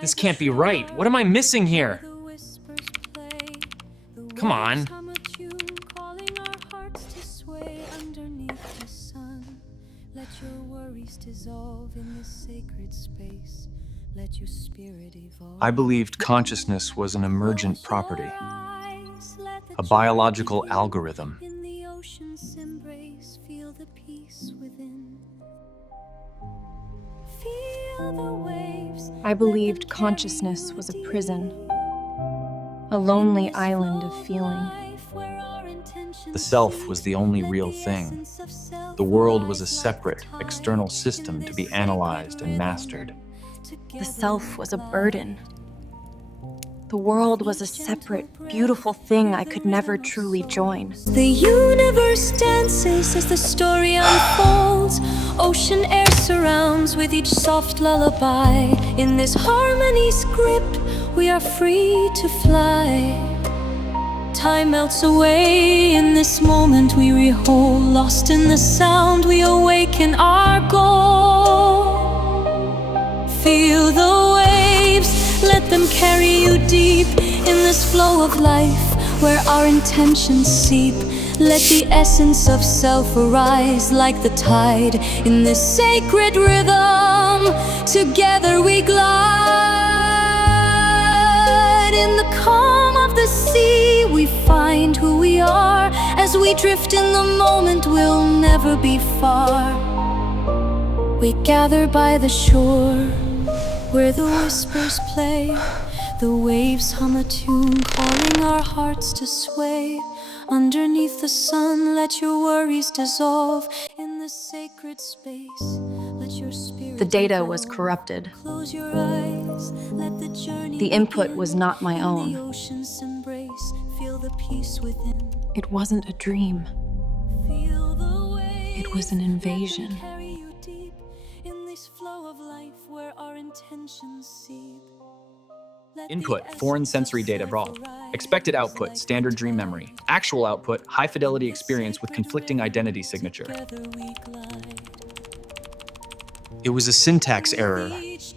This can't be right. What am I missing here? Come on. Let your worries dissolve in this sacred space. Let your spirit evolve. I believed consciousness was an emergent property, a biological algorithm. In the ocean's embrace, feel the peace within. Feel the waves. I believed consciousness was a prison, a lonely island of feeling. The self was the only real thing. The world was a separate, external system to be analyzed and mastered. The self was a burden. The world was a separate, beautiful thing I could never truly join. The universe dances as the story unfolds. Ocean air surrounds with each soft lullaby. In this harmony script, we are free to fly. Time melts away in this moment we behold. Lost in the sound, we awaken our goal. Feel the waves, let them carry you deep in this flow of life where our intentions seep. Let the essence of self arise like the tide in this sacred rhythm. Together we glide in the calm of the sea. We find who we are as we drift in the moment. We'll never be far. We gather by the shore where the whispers play. The waves hum a tune, calling our hearts to sway. Underneath the sun, let your worries dissolve in the sacred space. Let your spirit The data was corrupted. close your eyes. Let the journey The input begin. was not my In own. the ocean's embrace, feel the peace within. It wasn't a dream. Feel the waves. It was an invasion. Let them carry you deep in this flow of life where our intentions seep. Let the Input, essence foreign of sensory data self raw. arise. Expected output, standard dream memory. Actual output, high-fidelity experience with conflicting identity signature. Together we glide. It was a syntax error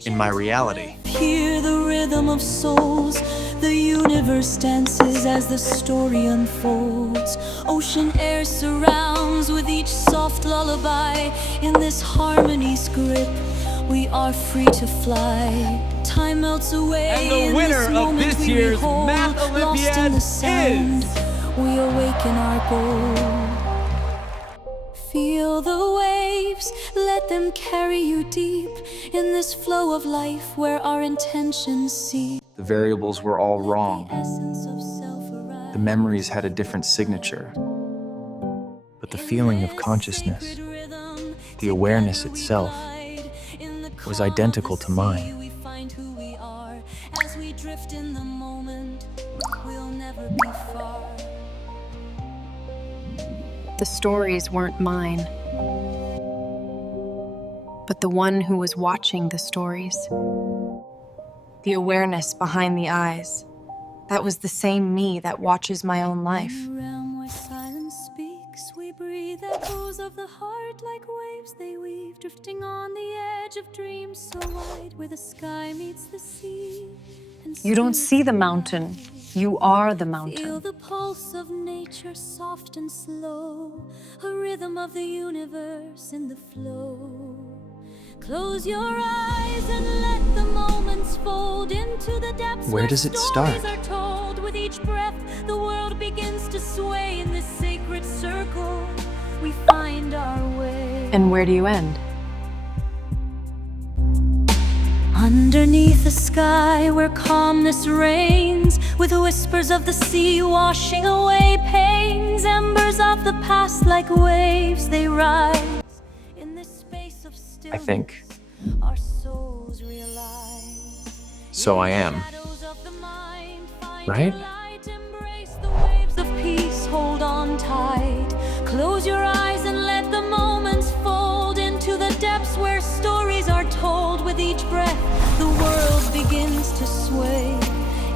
in my reality. Hear the rhythm of souls. The universe dances as the story unfolds. Ocean air surrounds with each soft lullaby. In this harmony script, we are free to fly. Time melts away. And the in winner this of moment this we year's behold. Math Lost in Olympiad the sound, is- we awaken our goal. Feel the waves, let them carry you deep in this flow of life where our intentions seep. The variables were all wrong. Essence of self arise. The memories had a different signature. But the feeling of consciousness, the awareness itself, was identical to mine. We find who we are as we drift in the moment. We'll never be far. The stories weren't mine, but the one who was watching the stories. The awareness behind the eyes. That was the same me that watches my own life. In a realm where silence speaks, we breathe echoes of the heart like waves they weave, drifting on the edge of dreams so wide where the sky meets the sea. And You don't still see the mountain, you are the feel mountain. the pulse of nature soft and slow, a rhythm of the universe in the flow. Close your eyes and let the moments fold into the depths Where does it stories start? are told. With each breath, the world begins to sway in this sacred circle. We find our way. And where do you end? Underneath the sky where calmness reigns, with whispers of the sea washing away pains, embers of the past like waves they rise. In this space of stillness, I think. our souls realize. So I am. Shadows of the mind find Right? light, embrace the waves of peace, hold on tight. Close your eyes and let the moments fold into the depths where stories are told. With each breath, the world begins to sway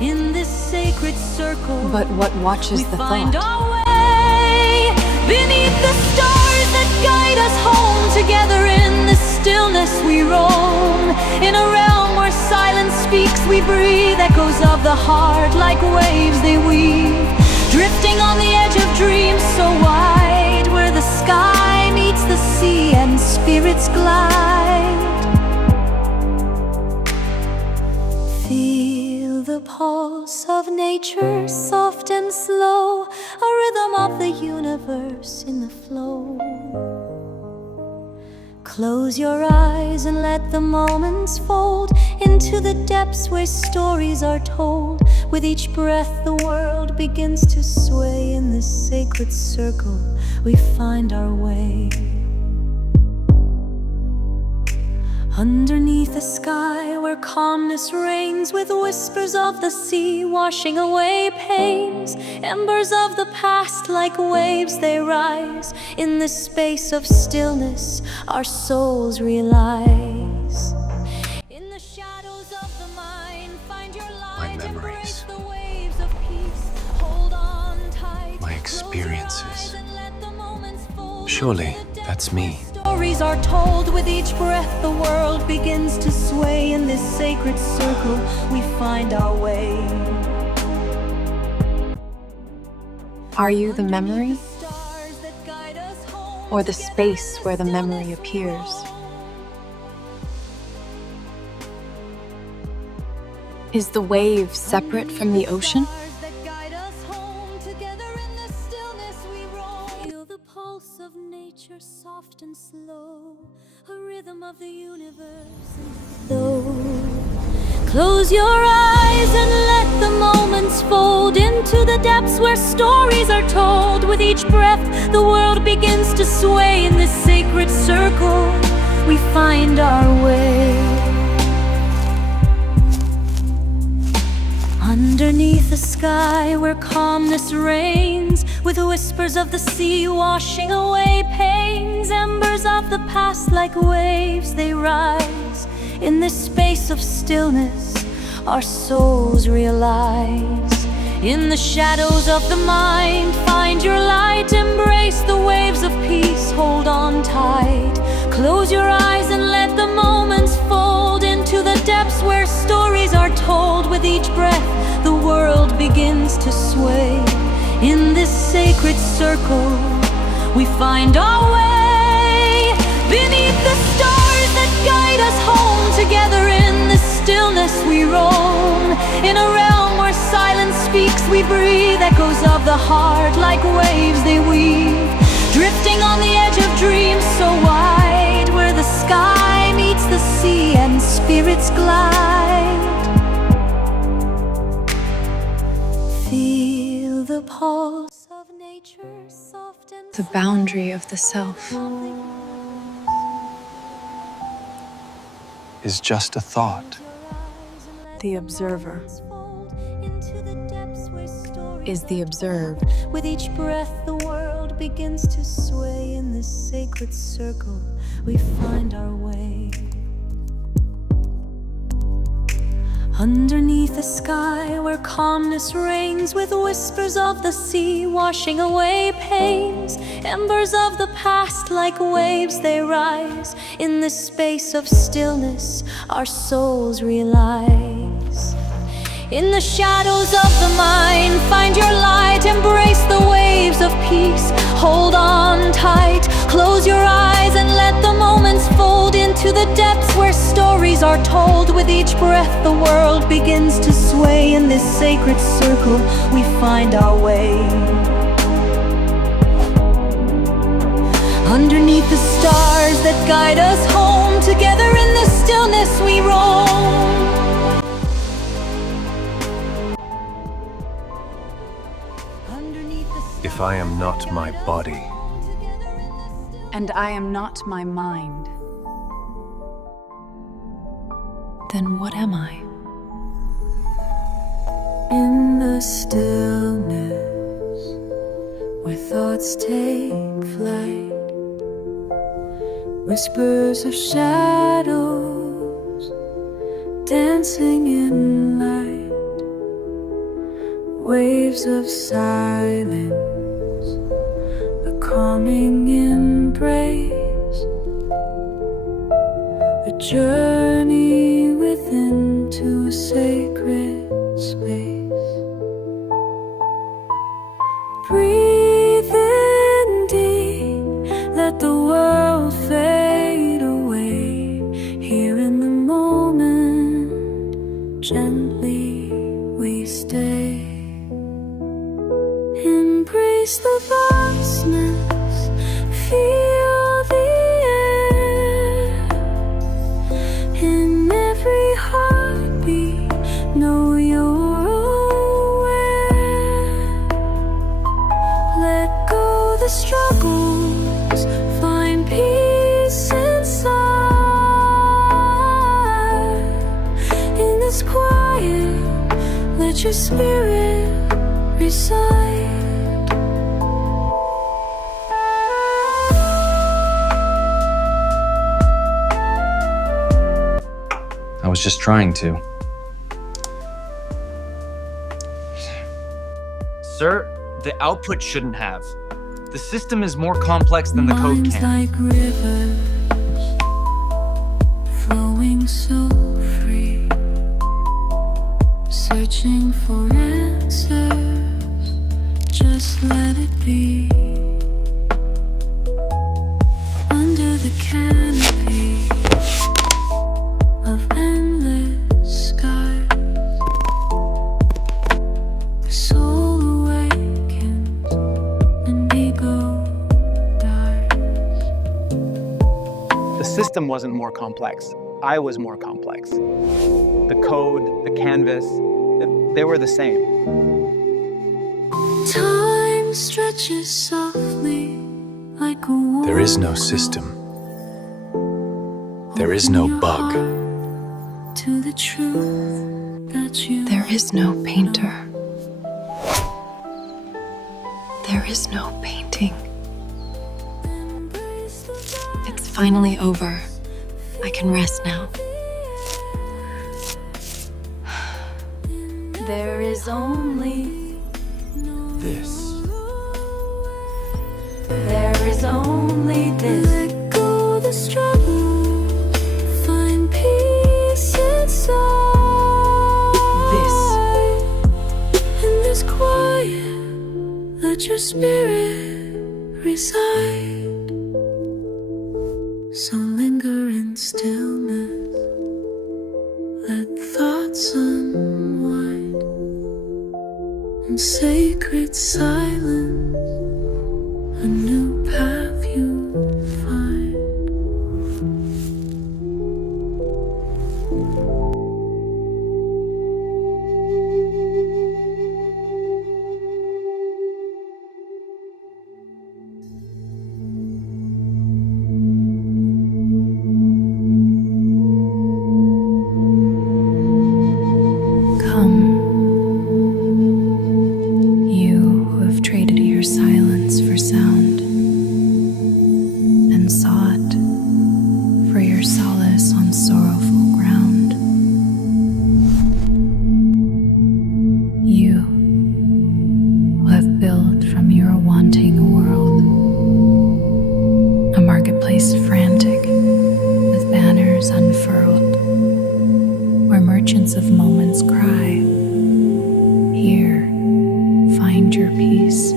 in this sacred circle. But what watches We the find thought? our way beneath the stars that guide us home. Together in the stillness we roam, in a realm where silence speaks, we breathe. Echoes of the heart like waves they weave. Drifting on the edge of dreams so wide, where the sky meets the sea and spirits glide. Feel the pulse of nature, soft and slow, a rhythm of the universe in the flow. Close your eyes and let the moments fold into the depths where stories are told. With each breath the world begins to sway. In this sacred circle we find our way. Underneath the sky where calmness reigns, with whispers of the sea washing away pains. Embers of the past like waves they rise. In this space of stillness our souls realize. In the shadows of the mind find your light. memories. Embrace the waves of peace. Hold on tight. My experiences. Surely that's me. Stories are told with each breath. The world begins to sway. In this sacred circle we find our way. Are you the memory? Or the space where the memory appears? Is the wave separate from the ocean? Soft and slow, a rhythm of the universe in flow. Close your eyes and let the moments fold into the depths where stories are told. With each breath the world begins to sway. In this sacred circle we find our way. Underneath the sky where calmness reigns, with whispers of the sea washing away pains. Embers of the past like waves they rise. In this space of stillness our souls realize. In the shadows of the mind find your light. Embrace the waves of peace, hold on tight. Close your eyes and let the moments fold into the depths where stories are told. With each breath the world begins to sway. In this sacred circle we find our way. Beneath the stars that guide us home, together in the stillness we roam. In a realm where silence speaks, we breathe. Echoes of the heart like waves they weave. Drifting on the edge of dreams so wide, where the sky meets the sea and spirits glide. Feel the pulse of nature, soft and The boundary of the self. Is just a thought. The observer is the observed. With each breath the world begins to sway. In this sacred circle we find our way. Underneath the sky where calmness reigns, with whispers of the sea washing away pains. Embers of the past like waves they rise. In this space of stillness our souls realize. In the shadows of the mind find your light. Embrace the waves of peace, hold on tight. Close your eyes and let the moments fold into the depths where stories are told. With each breath the world begins to sway. In this sacred circle we find our way. Underneath the stars that guide us home, together in the stillness we roam. If I am not my body, And I am not my mind, then what am I? In the stillness where thoughts take flight, whispers of shadows dancing in light, waves of silence, a calming embrace, a journey within to a sacred space. Breathe in deep, let the world fade away. Here in the moment, gently we stay. Embrace the vastness, feel the air. In every heartbeat, know you're aware. Let go the struggles, find peace inside. In this quiet, let your spirit reside. I was just trying to. Sir, the output shouldn't have. The system is more complex than the code Minds can. like rivers, flowing so free, searching for answers, just let it be. Under the canopy of endless skies, the soul awakens and ego dies. The system wasn't more complex. I was more complex. The code, the canvas, they were the same. Time stretches softly like a warm There is no system. There is no bug. to the truth that you There is no painter. There is no painting. It's finally over. I can rest now. There is only This. There is only this. Let go the struggle, find peace inside. In this quiet, let your spirit reside. So linger in stillness, let thoughts unwind. In sacred silence, a new path you find. Come, you who have traded your silence for sound and sought for your solace on sorrowful ground. You who have built from your wanting world a marketplace frantic with banners unfurled, where merchants of moments cry, here, find your peace.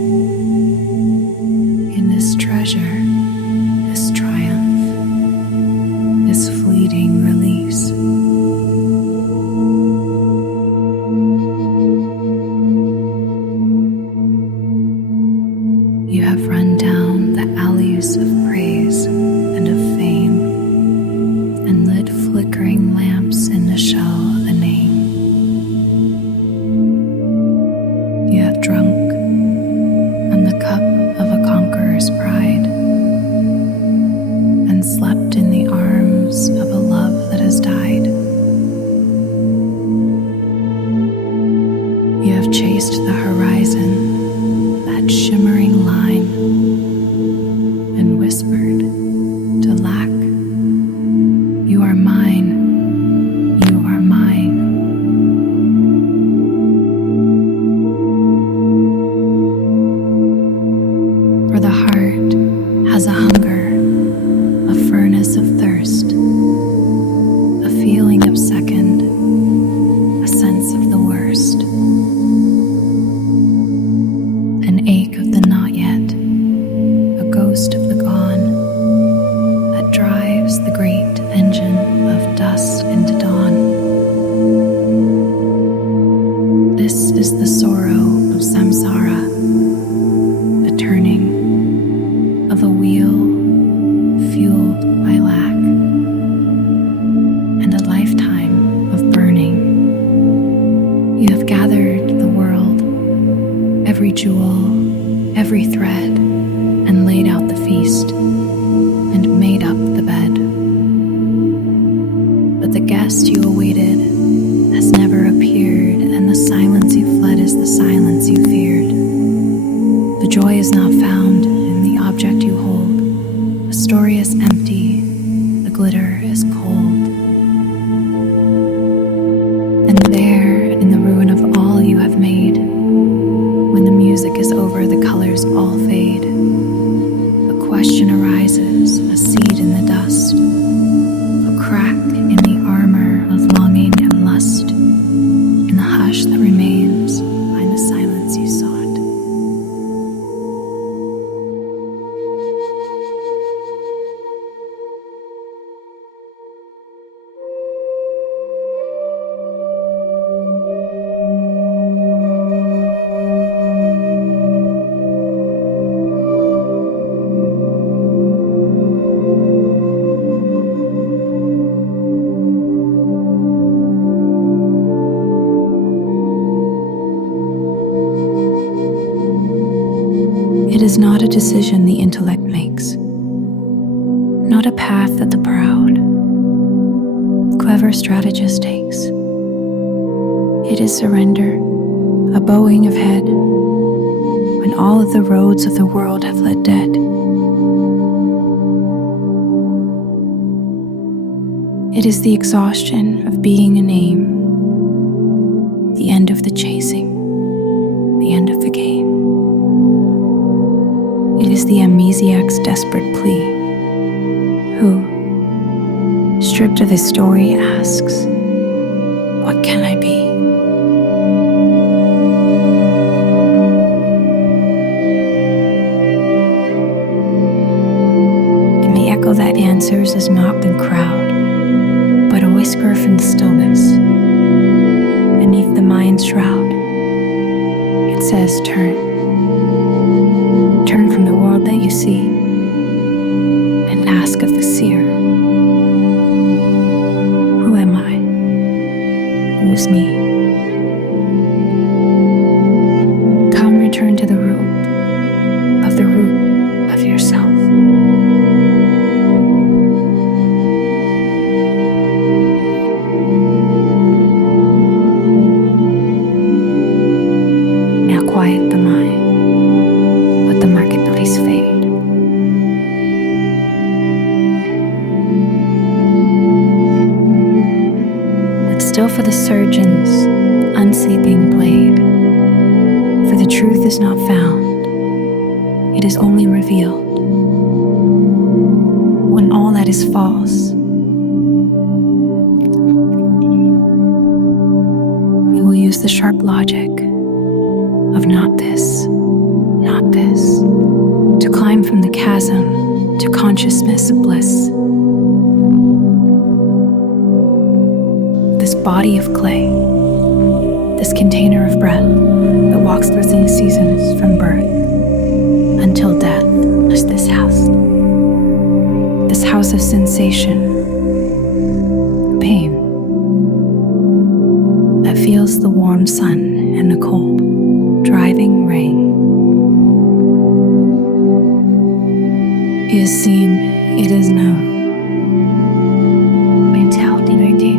In this treasure, this triumph, this fleeting release. You have run down the alleys of praise and of fame, and lit flickering lamps in the shell of the name. You have drunk every jewel, every thread, and laid out the feast, and made up the bed. But the guest you awaited has never appeared, and the silence you fled is the silence you feared. The joy is not found in the object you hold. The story is empty, the glitter is cold. And there, in the ruin of all you have made, when the music is over, the colors all fade. A question arises, a seed in the dust, a crack in the armor of longing and lust, in the hush that remains, find the silence you sought. It is not a decision the intellect makes, not a path that the proud, clever strategist takes. It is surrender, a bowing of head, when all of the roads of the world have led dead. It is the exhaustion of being a name, the end of the chasing, the end of the game. It is the amnesiac's desperate plea, who, stripped of his story, asks, "What can I be?" And the echo that answers is not the crowd, but a whisper from the stillness. Beneath the mind's shroud, it says, "Turn. Turn from the world that you see, and ask of the seer, who am I? Who is me?" Come, return to the root of yourself. Now quiet the mind. Let the marketplace fade. But still for the surgeon's unsleeping blade, for the truth is not found, it is only revealed. When all that is false, we will use the sharp logic of not this, to climb from the chasm to consciousness of bliss. This body of clay, this container of breath that walks through these seasons from birth until death, is this house of sensation, pain, that feels the warm sun and the cold, driving rain. It is seen, it is known. Vitality.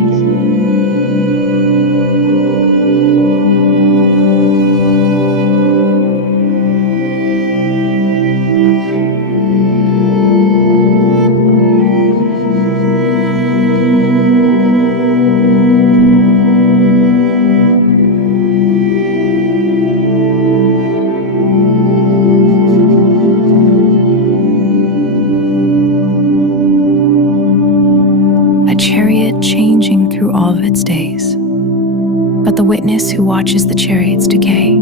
A chariot changing through all of its days. But the witness who watches the chariot's decay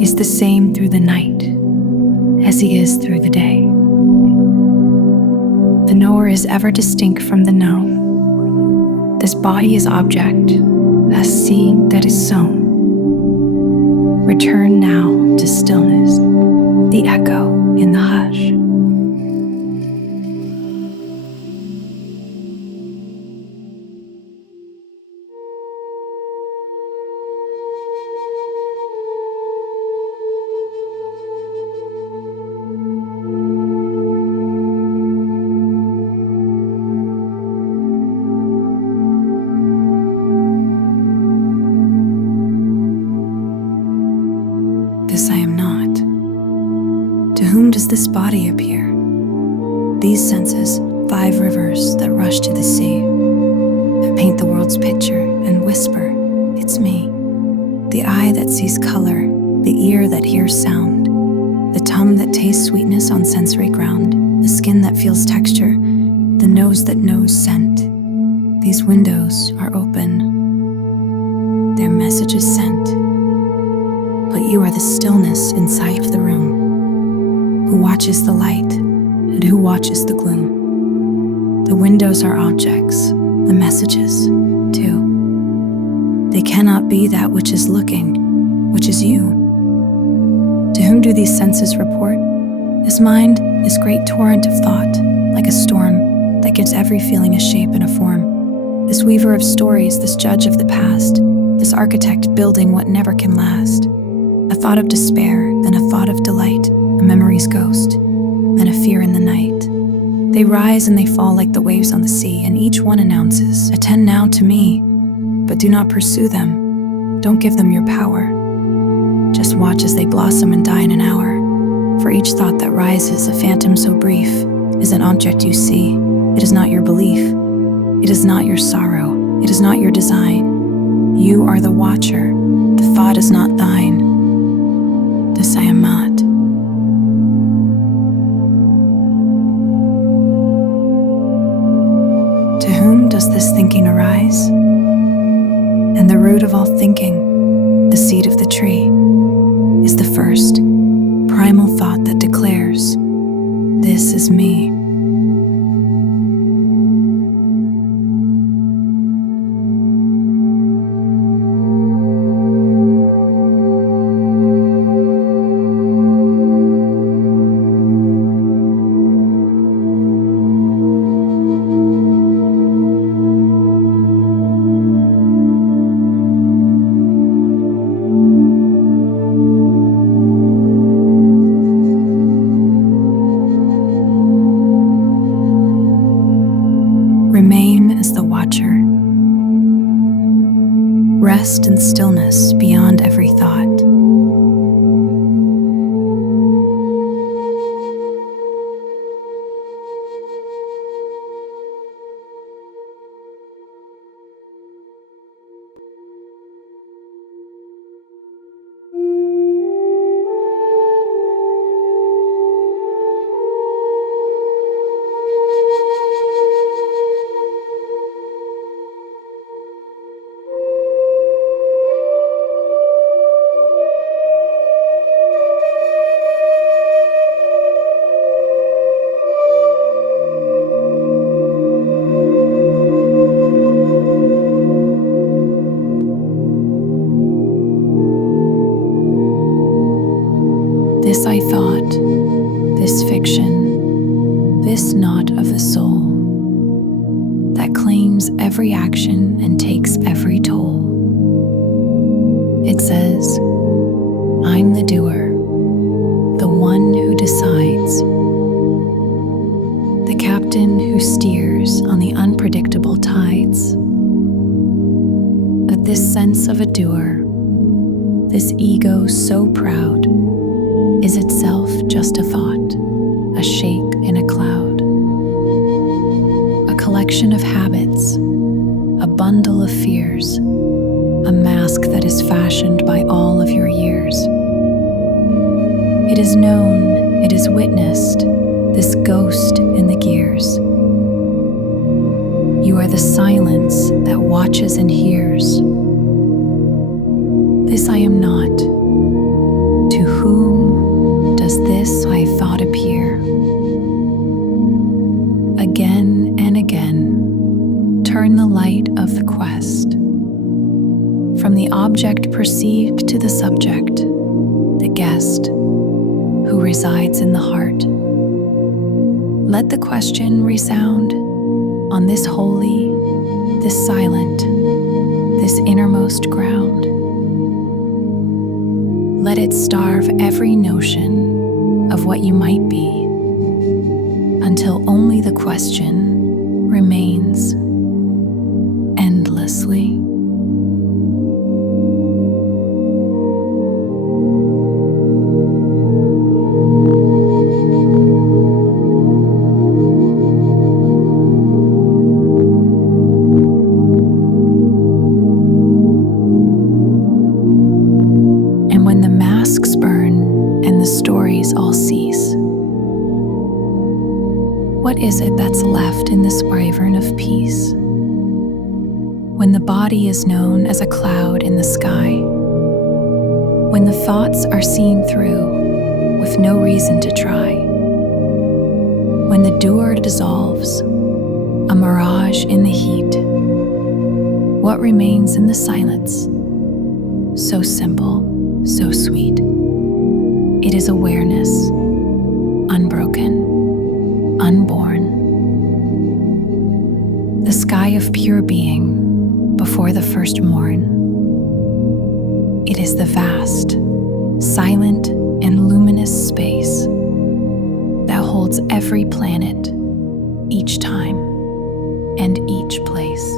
is the same through the night as he is through the day. The knower is ever distinct from the known. This body is object, as seeing that is sown. Return now to stillness, the echo in the hush. does this body appear? These senses, 5 rivers that rush to the sea, that paint the world's picture and whisper, it's me. The eye that sees color, the ear that hears sound, the tongue that tastes sweetness on sensory ground, the skin that feels texture, the nose that knows scent. These windows are open. Their message is sent. But you are the stillness inside of the room, who watches the light and who watches the gloom. The windows are objects, the messages, too. They cannot be that which is looking, which is you. To whom do these senses report? This mind, this great torrent of thought, like a storm that gives every feeling a shape and a form. This weaver of stories, this judge of the past, this architect building what never can last. A thought of despair, then a thought of delight, a memory's ghost, then a fear in the night. They rise and they fall like the waves on the sea, and each one announces, attend now to me, but do not pursue them. Don't give them your power. Just watch as they blossom and die in an hour. For each thought that rises, a phantom so brief, is an object you see. It is not your belief. It is not your sorrow. It is not your design. You are the watcher. The thought is not thine. This I am not. To whom does this thinking arise? And the root of all thinking, the seed of the tree, is the first, primal thought that declares, this is me. Remain as the watcher. Rest in stillness beyond every thought. This I thought, this fiction, this knot of the soul that claims every action and takes every toll. It says, I'm the doer, the one who decides, the captain who steers on the unpredictable tides. But this sense of a doer, this ego so proud, is itself just a thought, a shape in a cloud, a collection of habits, a bundle of fears, a mask that is fashioned by all of your years. It is known, it is witnessed, this ghost in the gears. You are the silence that watches and hears. This I am not. To whom does this I thought appear? Again and again, turn the light of the quest from the object perceived to the subject, the guest who resides in the heart. Let the question resound on this holy, this silent, this innermost ground. Let it starve every notion of what you might be, until only the question remains endlessly. masks burn and the stories all cease. What is it that's left in this wyvern of peace? When the body is known as a cloud in the sky, when the thoughts are seen through with no reason to try, when the doer dissolves, a mirage in the heat, what remains in the silence? So simple, so sweet. It is awareness, unbroken, unborn. The sky of pure being before the first morn. It is the vast, silent, and luminous space that holds every planet, each time, and each place.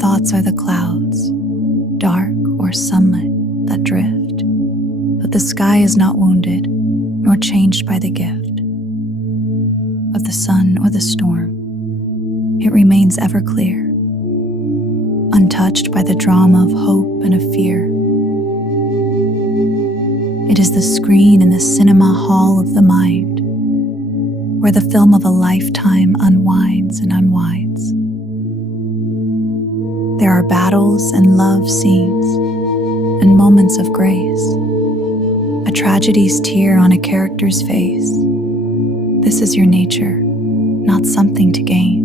Thoughts are the clouds, dark or sunlit, that drift. But the sky is not wounded, nor changed by the gift of the sun or the storm. It remains ever clear, untouched by the drama of hope and of fear. It is the screen in the cinema hall of the mind, where the film of a lifetime unwinds and unwinds. There are battles and love scenes and moments of grace, a tragedy's tear on a character's face. This is your nature, not something to gain,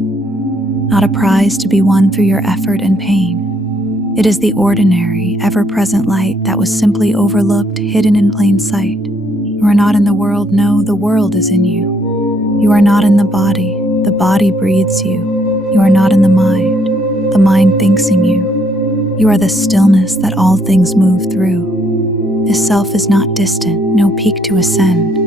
not a prize to be won through your effort and pain. It is the ordinary, ever-present light that was simply overlooked, hidden in plain sight. You are not in the world, no, the world is in you. You are not in the body breathes you. You are not in the mind thinks in you. You are the stillness that all things move through. This self is not distant, no peak to ascend.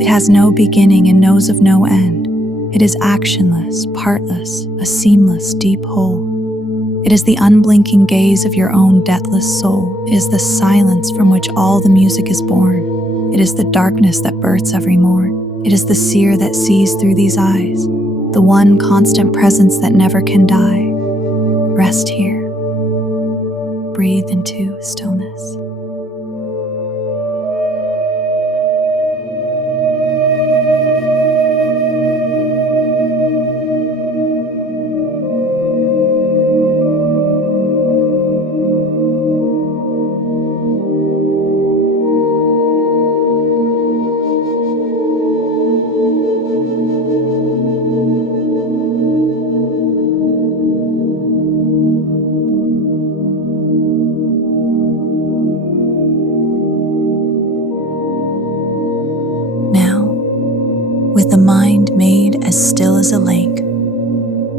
It has no beginning and knows of no end. It is actionless, partless, a seamless, deep whole. It is the unblinking gaze of your own deathless soul. It is the silence from which all the music is born. It is the darkness that births every morn. It is the seer that sees through these eyes, the one constant presence that never can die. Rest here. Breathe into stillness. With the mind made as still as a lake,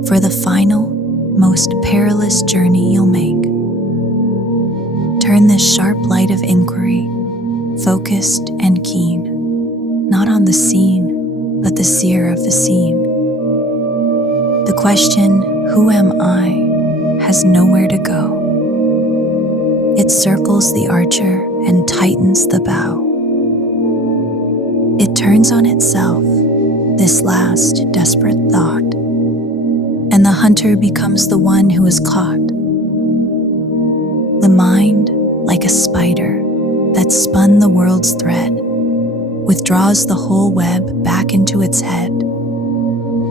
for the final, most perilous journey you'll make. Turn this sharp light of inquiry, focused and keen, not on the scene, but the seer of the scene. The question, who am I, has nowhere to go. It circles the archer and tightens the bow. It turns on itself, this last desperate thought, and the hunter becomes the one who is caught. The mind, like a spider that spun the world's thread, withdraws the whole web back into its head.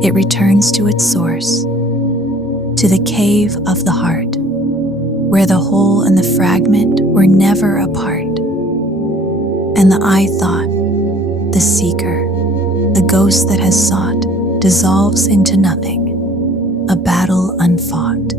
It returns to its source, to the cave of the heart, where the whole and the fragment were never apart. And the I thought, the seeker, the ghost that has sought, dissolves into nothing, a battle unfought.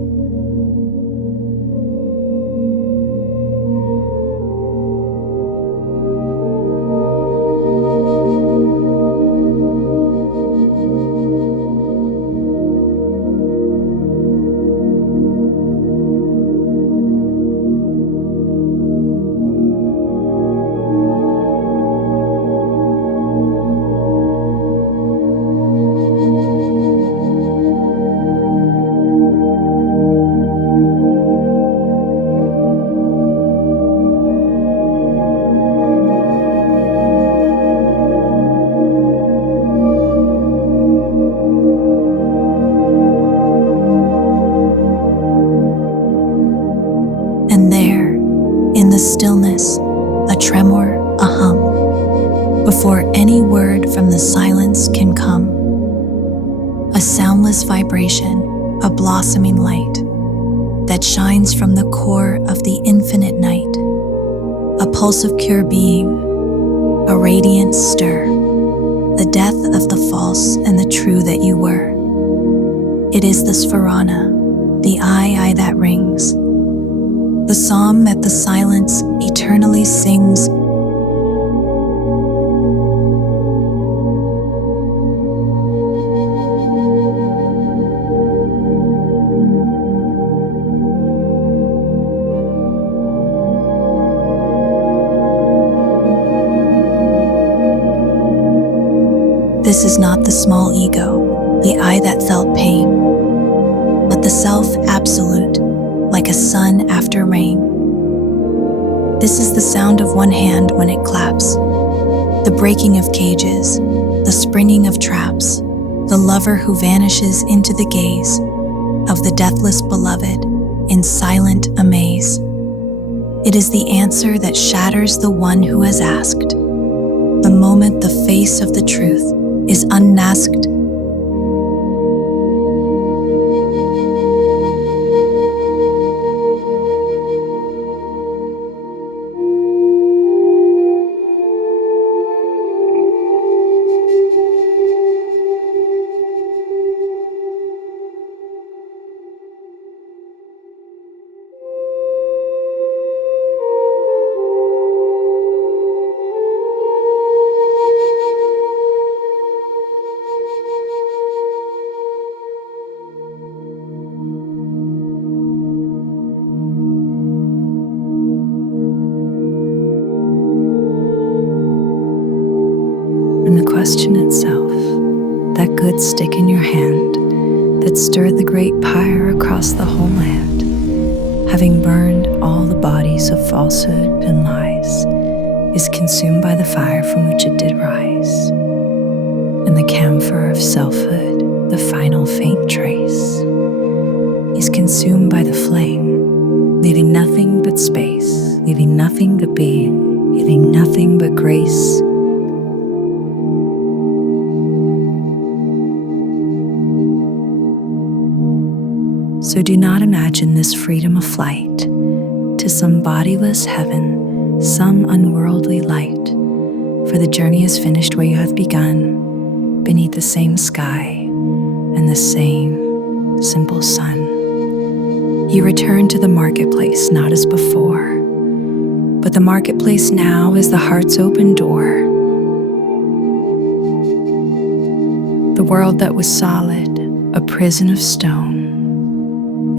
stillness, a tremor, a hum, before any word from the silence can come. A soundless vibration, a blossoming light that shines from the core of the infinite night. A pulse of pure being, a radiant stir, the death of the false and the true that you were. It is the Sphurana, the I that rings, the psalm that the silence eternally sings. This is not the small ego, the I that felt pain, but the self-absolute, like a sun after rain. This is the sound of one hand when it claps, the breaking of cages, the springing of traps, the lover who vanishes into the gaze of the deathless beloved in silent amaze. It is the answer that shatters the one who has asked, the moment the face of the truth is unmasked. And the question itself, that good stick in your hand that stirred the great pyre across the whole land, having burned all the bodies of falsehood and lies, is consumed by the fire from which it did rise. And the camphor of selfhood, the final faint trace, is consumed by the flame, leaving nothing but space, leaving nothing but being, leaving nothing but grace. So do not imagine this freedom of flight to some bodiless heaven, some unworldly light, for the journey is finished where you have begun, beneath the same sky and the same simple sun. You return to the marketplace not as before, but the marketplace now is the heart's open door. The world that was solid, a prison of stone,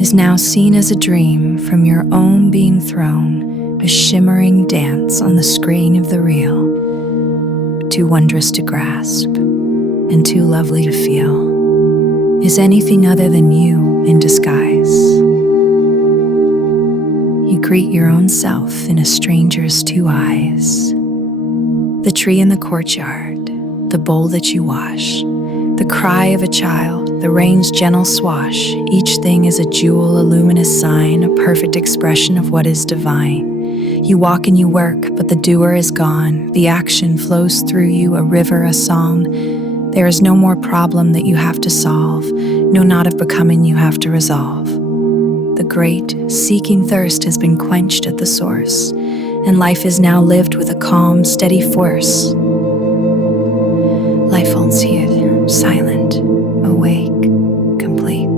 is now seen as a dream from your own being thrown, a shimmering dance on the screen of the real, too wondrous to grasp and too lovely to feel, is anything other than you in disguise. You greet your own self in a stranger's two eyes. The tree in the courtyard, the bowl that you wash, the cry of a child, the rain's gentle swash, each thing is a jewel, a luminous sign, a perfect expression of what is divine. You walk and you work, but the doer is gone. The action flows through you, a river, a song. There is no more problem that you have to solve, no knot of becoming you have to resolve. The great seeking thirst has been quenched at the source, and life is now lived with a calm, steady force. Life holds here, silent, awake, complete.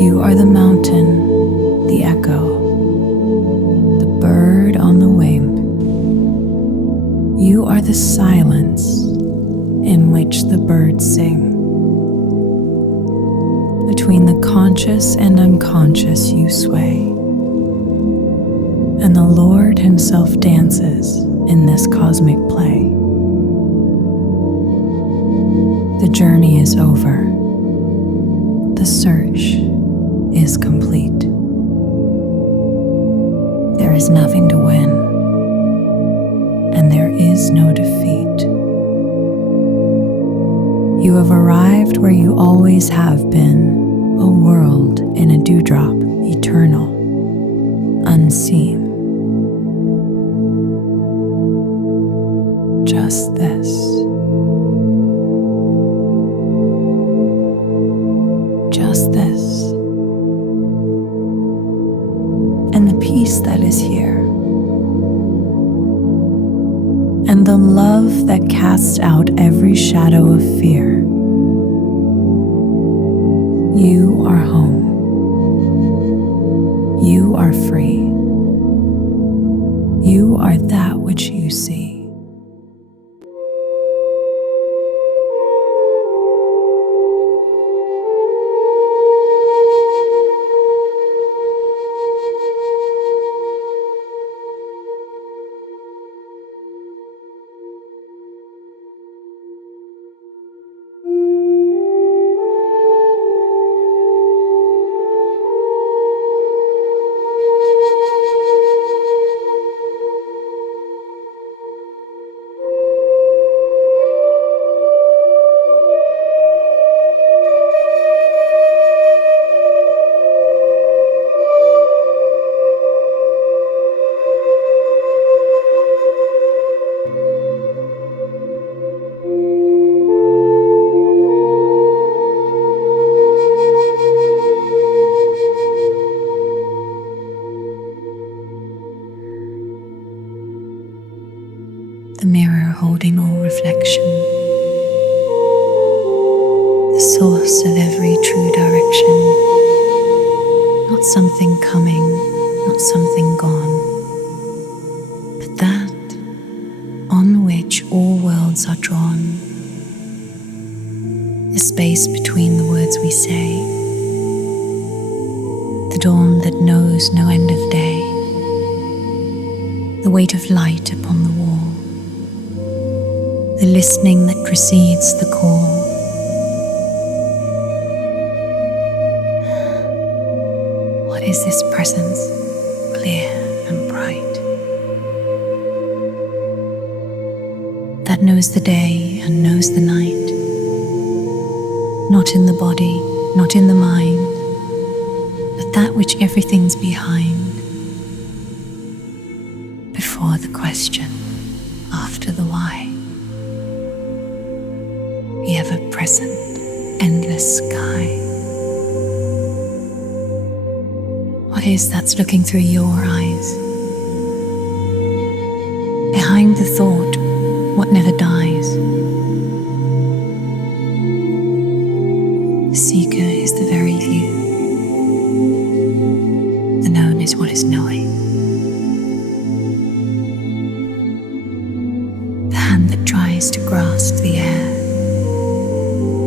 You are the mountain the echo, the bird on the wing. You are the silence in which the birds sing. Between the conscious and unconscious you sway, and the Lord himself dances in this cosmic play. The journey is over. The search is complete. There is nothing to win, and there is no defeat. You have arrived where you always have been, a world in a dewdrop, eternal, unseen. Just this. Just this. And the peace that is here. And the love that casts out every shadow of fear. You are home. You are free. You are that which you see. The mirror holding all reflection, the source of every true direction, not something coming, not something gone, but that on which all worlds are drawn, the space between the words we say, the dawn that knows no end of day, the weight of light upon the wall, the listening that precedes the call. What is this presence, clear and bright, that knows the day and knows the night, not in the body, not in the mind, but that which everything's behind, before the question, after the why. The ever-present, endless sky. What is that's looking through your eyes? Behind the thought, what never dies? The seeker is the very view. The known is what is knowing. The hand that tries to grasp the air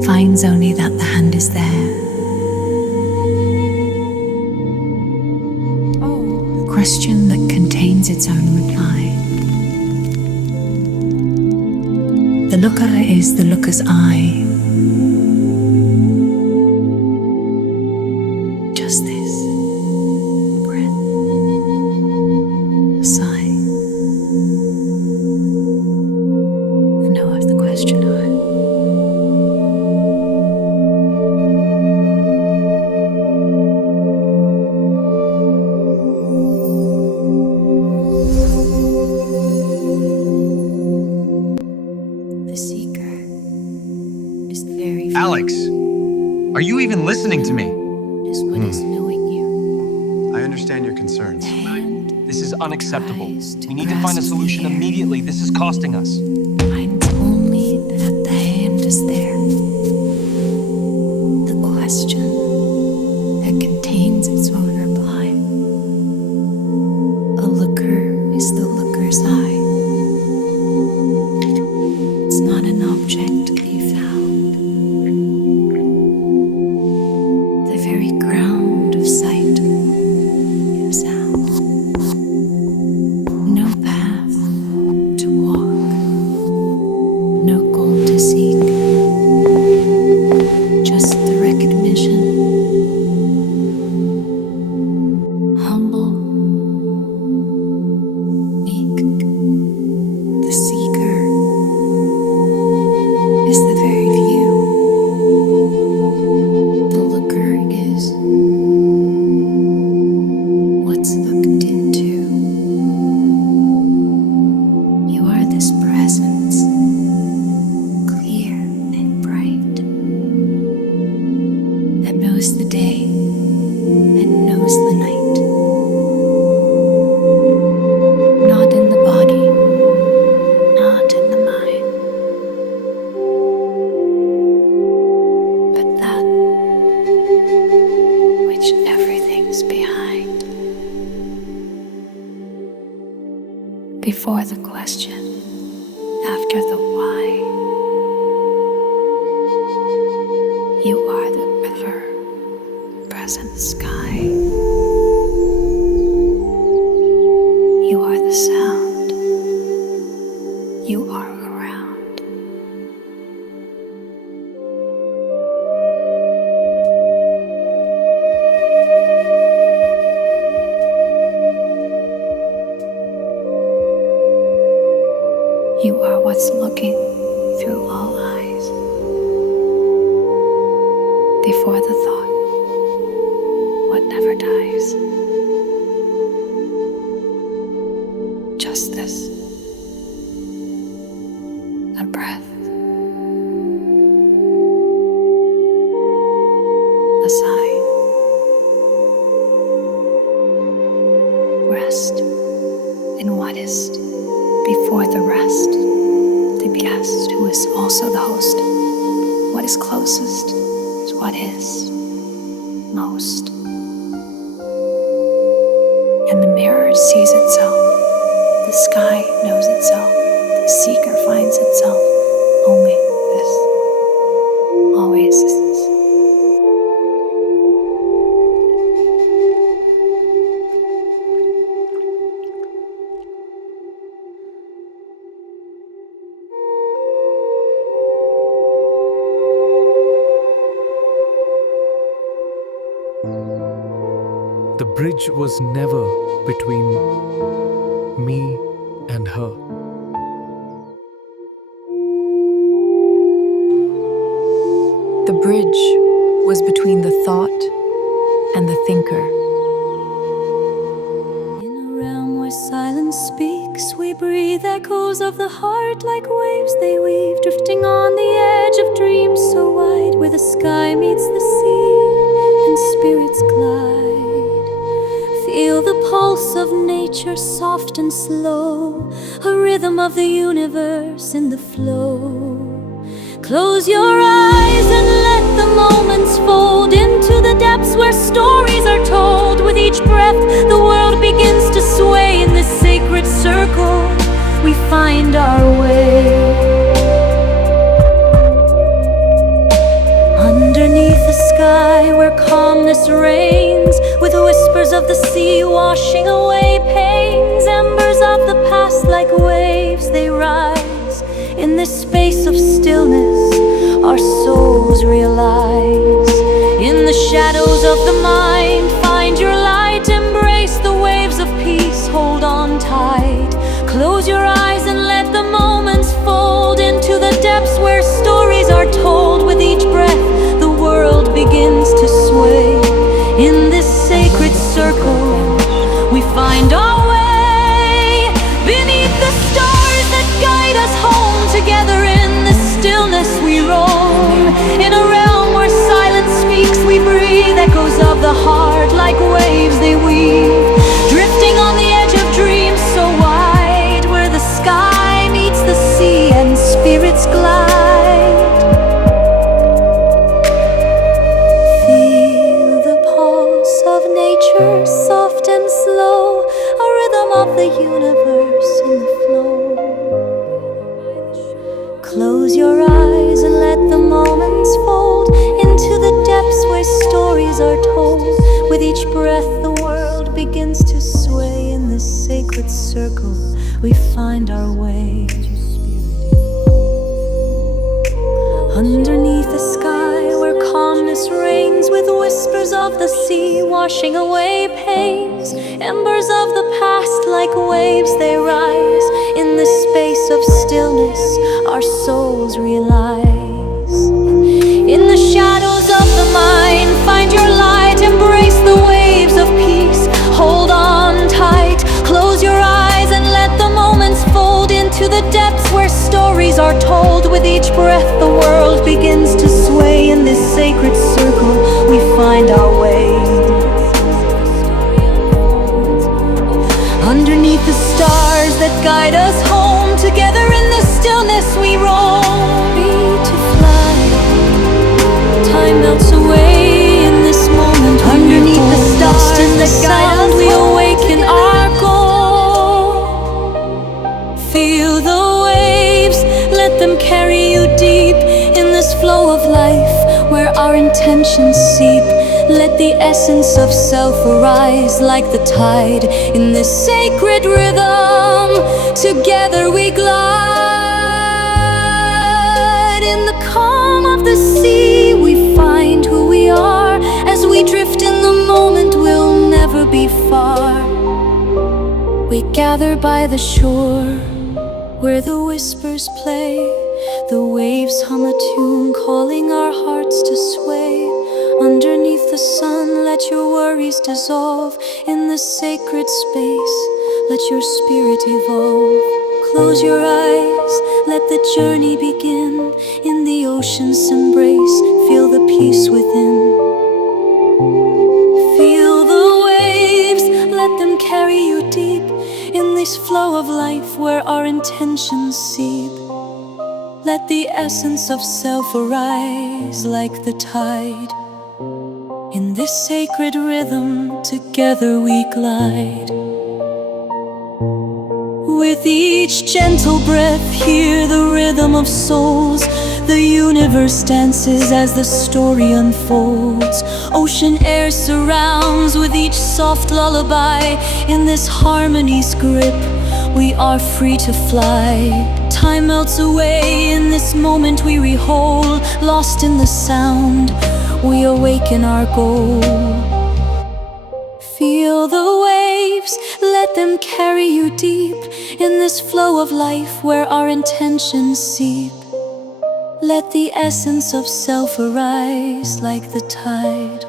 finds only that the hand is there. The question that contains its own reply. The looker is the looker's eye. Just this breath, a sigh, the know of the questioner. Alex, are you even listening to me? Is what is knowing you. I understand your concerns. This is unacceptable. We need to find a solution immediately. This is costing us. Finds only that the hand is there. The question that contains its own reply. knows the day and knows the night. Not in the body, not in the mind, but that which everything's behind. Before the question, after the why, you are the river, present sky. You are the sound. You are around. You are what's looking through all eyes. Before the thought, what never dies. Just this. A breath. A sigh. Rest in what is before the rest. The guest who is also the host. What is closest is what is most. And the mirror sees itself. The sky knows itself. The seeker finds itself. Only this. Always this. The bridge was never between me and her. The bridge was between the thought and the thinker. In a realm where silence speaks, we breathe echoes of the heart like waves they weave, drifting on the edge of dreams so wide, where the sky meets the sea and spirits glide. Feel the pulse of nature, soft and slow, a rhythm of the universe in the flow. Close your eyes and let the moments fold into the depths where stories are told. With each breath, the world begins to sway. In this sacred circle, we find our way. Underneath the sky where calmness reigns, with whispers of the sea washing away pains, embers of the past like waves they rise. In this space of stillness, our souls realize. In the shadows of the mind, find your light, embrace the waves of peace, hold on tight. Close your eyes and let the moments fold into the depths where stories are told. With each breath, the world begins to sway. In this sacred circle, we find our way. Beneath the stars that guide us home, together in the stillness we roam. In a realm where silence speaks, we breathe echoes of the heart like waves they weave, drifting on the edge of dreams so wide, where the sky meets the sea and spirits glide. Feel the pulse of nature, soft and slow, a rhythm of the universe in the flow. Close your eyes and let the moments fold into the depths where stories are told. With each breath, the world begins to sway. In this sacred circle, we find our way. Underneath the sky where calmness reigns, with whispers of the sea washing away pains, embers of the past like waves they rise. In the space of stillness, our souls realize. In the shadows of the mind, find your light, embrace the waves of peace, hold on tight. Close your eyes and let the moments fold into the depths where stories are told. With each breath, the world begins to sway. In this sacred circle, we find intentions seep. Let the essence of self arise like the tide. In this sacred rhythm, together we glide. In the calm of the sea, we find who we are. As we drift in the moment, we'll never be far. We gather by the shore, where the whispers play. The waves hum a tune, calling our hearts to sway. Underneath the sun, let your worries dissolve. In the sacred space, let your spirit evolve. Close your eyes, let the journey begin. In the ocean's embrace, feel the peace within. Feel the waves, let them carry you deep. In this flow of life where our intentions seep. Let the essence of self arise like the tide. In this sacred rhythm, together we glide. With each gentle breath, hear the rhythm of souls. The universe dances as the story unfolds. Ocean air surrounds with each soft lullaby. In this harmony's grip, we are free to fly. Time melts away, in this moment we rehold. Lost in the sound, we awaken our goal. Feel the waves, let them carry you deep. In this flow of life where our intentions seep. Let the essence of self arise like the tide.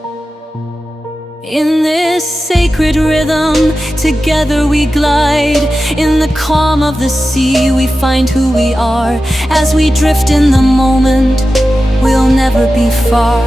In this sacred rhythm, together we glide. In the calm of the sea, we find who we are. As we drift in the moment, we'll never be far.